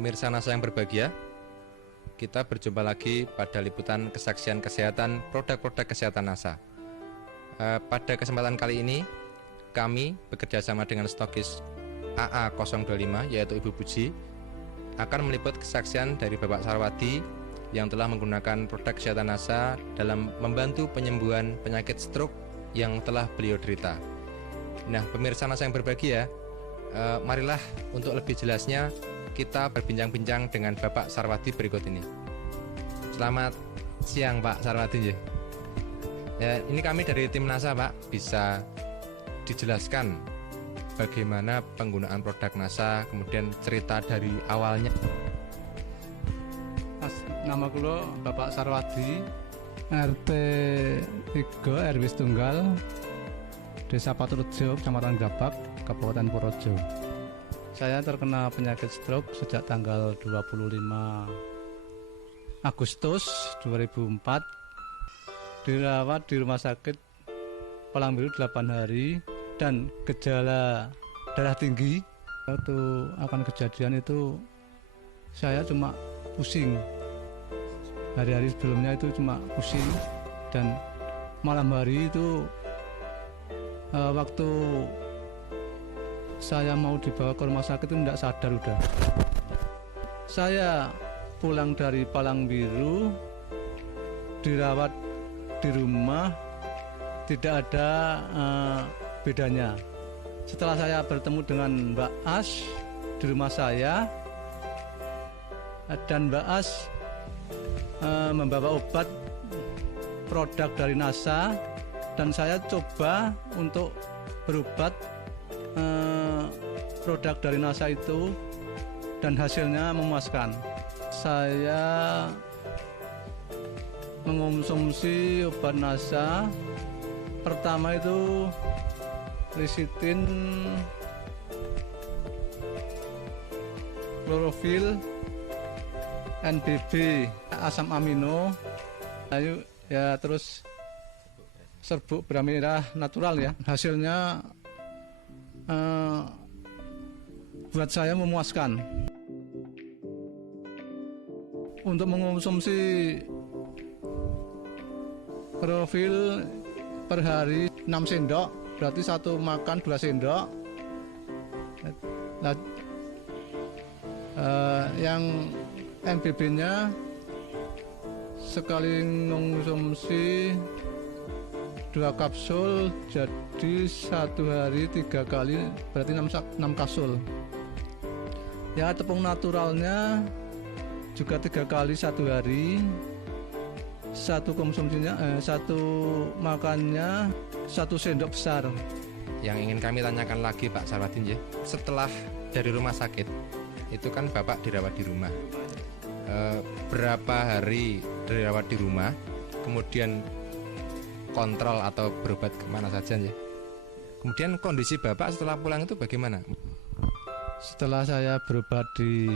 Pemirsa NASA yang berbahagia, kita berjumpa lagi pada liputan kesaksian kesehatan produk-produk kesehatan NASA. Pada kesempatan kali ini, kami bekerja sama dengan stokis AA025, yaitu Ibu Puji, akan meliput kesaksian dari Bapak Sarwadi yang telah menggunakan produk kesehatan NASA dalam membantu penyembuhan penyakit stroke yang telah beliau derita. Nah, pemirsa NASA yang berbahagia, marilah untuk lebih jelasnya kita berbincang-bincang dengan Bapak Sarwadi berikut ini. Selamat siang Pak Sarwadi. Ya, ini kami dari tim NASA Pak, bisa dijelaskan bagaimana penggunaan produk NASA, kemudian cerita dari awalnya. Nama kula Bapak Sarwadi, RT 3 RW Tunggal, Desa Paturejo, Kecamatan Grabak, Kabupaten Purworejo. Saya terkena penyakit stroke sejak tanggal 25 Agustus 2004. Dirawat di rumah sakit Palang Biru 8 hari dan gejala darah tinggi. Waktu akan kejadian itu saya cuma pusing. Hari-hari sebelumnya itu cuma pusing, dan malam hari itu waktu saya mau dibawa ke rumah sakit itu tidak sadar udah. Saya pulang dari Palang Biru, dirawat di rumah, tidak ada bedanya. Setelah saya bertemu dengan Mbak As di rumah saya, dan Mbak As membawa obat produk dari NASA, dan saya coba untuk berobat produk dari NASA itu, dan hasilnya memuaskan. Saya mengonsumsi obat NASA pertama itu lecitin, klorofil, NBB, asam amino, ayo ya, terus serbuk beras merah natural ya. Hasilnya buat saya memuaskan. Untuk mengonsumsi klorofil per hari 6 sendok, berarti satu makan 2 sendok. Yang NBB-nya sekali mengonsumsi 2 kapsul, jadi satu hari 3 kali, berarti 6 kapsul. Ya, tepung naturalnya juga 3 kali satu hari. Satu konsumsinya, satu makannya 1 sendok besar. Yang ingin kami tanyakan lagi Pak Sarwadi, setelah dari rumah sakit, itu kan Bapak dirawat di rumah. Berapa hari dirawat di rumah, kemudian kontrol atau berobat kemana saja ya? Kemudian kondisi Bapak setelah pulang itu bagaimana? Setelah saya berobat di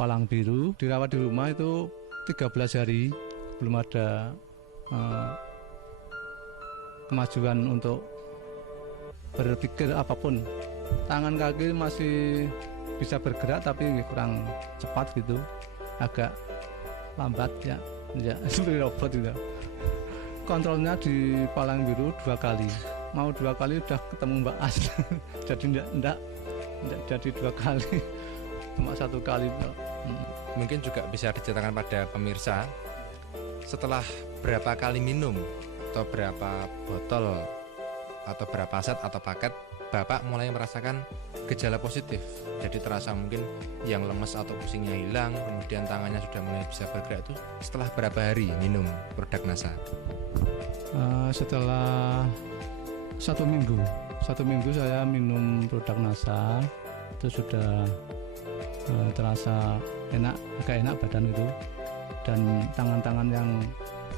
Palang Biru, dirawat di rumah itu 13 hari, belum ada kemajuan untuk berpikir apapun. Tangan kaki masih bisa bergerak tapi kurang cepat gitu, agak lambat ya seperti robot gitu. Kontrolnya di Palang Biru 2 kali, mau 2 kali udah ketemu Mbak As. Jadi enggak jadi 2 kali, cuma 1 kali. Mungkin juga bisa diceritakan pada pemirsa, setelah berapa kali minum atau berapa botol atau berapa set atau paket Bapak mulai merasakan gejala positif. Jadi terasa mungkin yang lemes atau pusingnya hilang, kemudian tangannya sudah mulai bisa bergerak, itu setelah berapa hari minum produk NASA? Setelah 1 minggu saya minum produk NASA, itu sudah terasa enak, agak enak badan itu, dan tangan-tangan yang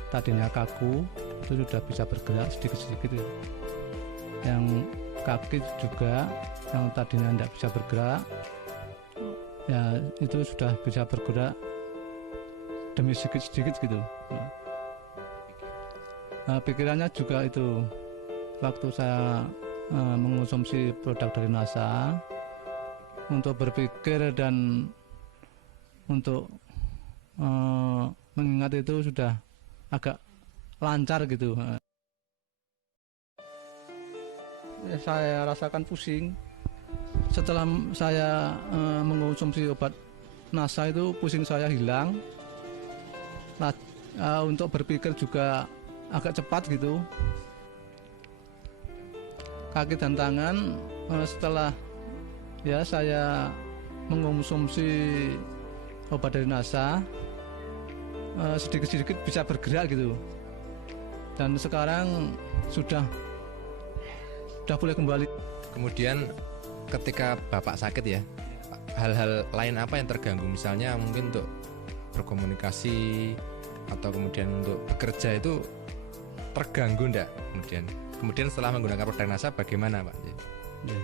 tadinya kaku itu sudah bisa bergerak sedikit-sedikit. Yang kaki juga yang tadinya tidak bisa bergerak, ya itu sudah bisa bergerak demi sedikit-sedikit gitu. Nah, pikirannya juga itu, waktu saya mengonsumsi produk dari NASA, untuk berpikir dan untuk mengingat itu sudah agak lancar gitu. Saya rasakan pusing setelah saya mengonsumsi obat NASA itu, pusing saya hilang. Untuk berpikir juga agak cepat gitu. Kaki dan tangan setelah ya saya mengonsumsi obat dari NASA, sedikit-sedikit bisa bergerak gitu. Dan sekarang sudah boleh kembali. Kemudian ketika Bapak sakit ya, hal-hal lain apa yang terganggu? Misalnya mungkin untuk berkomunikasi atau kemudian untuk bekerja itu terganggu enggak? Kemudian setelah menggunakan produk NASA bagaimana Pak? Ya.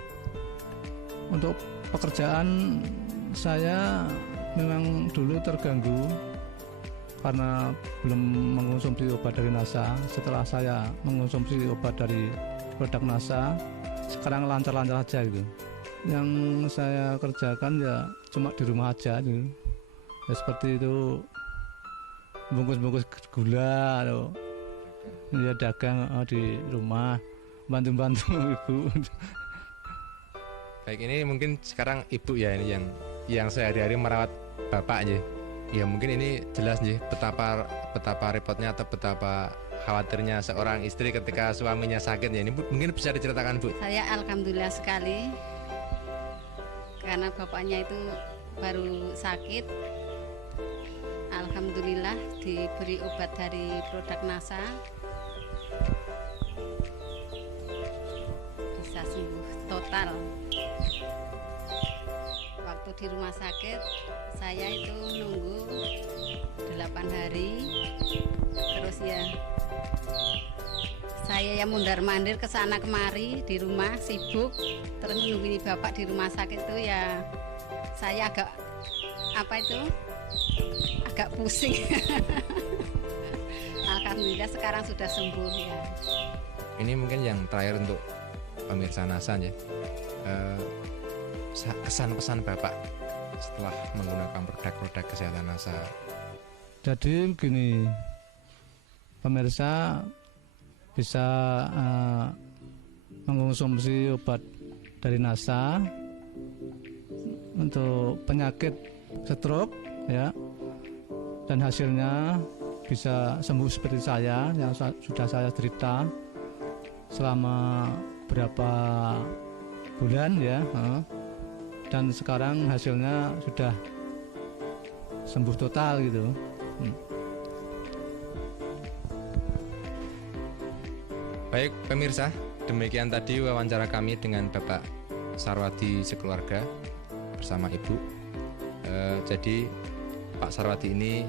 Untuk pekerjaan saya memang dulu terganggu karena belum mengonsumsi obat dari NASA. Setelah saya mengonsumsi obat dari produk NASA, sekarang lancar-lancar aja gitu. Yang saya kerjakan ya cuma di rumah aja gitu. Ya seperti itu, bungkus-bungkus gula atau ya dagang di rumah, bantu-bantu ibu. Baik, ini mungkin sekarang ibu ya ini yang sehari-hari merawat bapak aja. Ya mungkin ini jelas nih betapa repotnya atau betapa khawatirnya seorang istri ketika suaminya sakit ya. Ini mungkin bisa diceritakan Bu. Saya alhamdulillah sekali karena bapaknya itu baru sakit. Alhamdulillah diberi obat dari produk NASA, bisa sembuh total. Waktu di rumah sakit saya itu nunggu 8 hari, terus ya saya yang mundar-mandir ke sana kemari di rumah, sibuk terus menunggu bapak di rumah sakit itu ya saya agak pusing. Alhamdulillah sekarang sudah sembuh ya. Ini mungkin yang terakhir untuk pemirsa NASA ya. Kesan-pesan Bapak setelah menggunakan produk-produk kesehatan NASA. Jadi begini, pemirsa bisa mengonsumsi obat dari NASA untuk penyakit stroke ya, dan hasilnya bisa sembuh seperti saya yang sudah saya derita selama berapa bulan ya, dan sekarang hasilnya sudah sembuh total gitu. Baik pemirsa, demikian tadi wawancara kami dengan Bapak Sarwadi sekeluarga bersama Ibu. Jadi Pak Sarwadi ini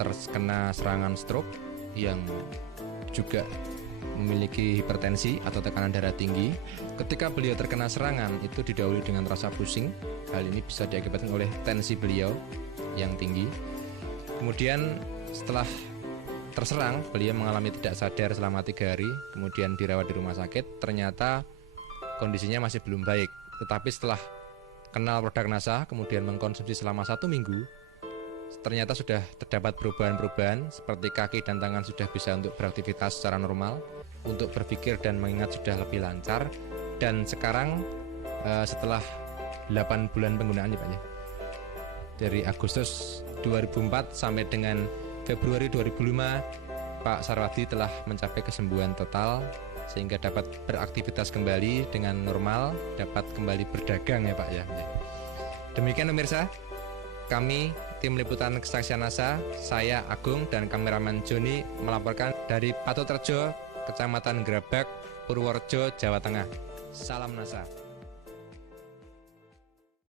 terkena serangan stroke yang juga memiliki hipertensi atau tekanan darah tinggi. Ketika beliau terkena serangan itu didahului dengan rasa pusing. Hal ini bisa diakibatkan oleh tensi beliau yang tinggi. Kemudian setelah terserang, beliau mengalami tidak sadar selama 3 hari, kemudian dirawat di rumah sakit. Ternyata kondisinya masih belum baik. Tetapi setelah kenal produk NASA, kemudian mengkonsumsi selama 1 minggu, ternyata sudah terdapat perubahan-perubahan seperti kaki dan tangan sudah bisa untuk beraktivitas secara normal, untuk berpikir dan mengingat sudah lebih lancar. Dan sekarang setelah 8 bulan penggunaan ya Pak ya, dari Agustus 2004 sampai dengan Februari 2005, Pak Sarwadi telah mencapai kesembuhan total sehingga dapat beraktivitas kembali dengan normal, dapat kembali berdagang ya Pak ya. Demikian pemirsa, kami tim liputan Kesaksian NASA, saya Agung dan kameramen Joni melaporkan dari Paturejo, Kecamatan Grabak, Purworejo, Jawa Tengah. Salam NASA.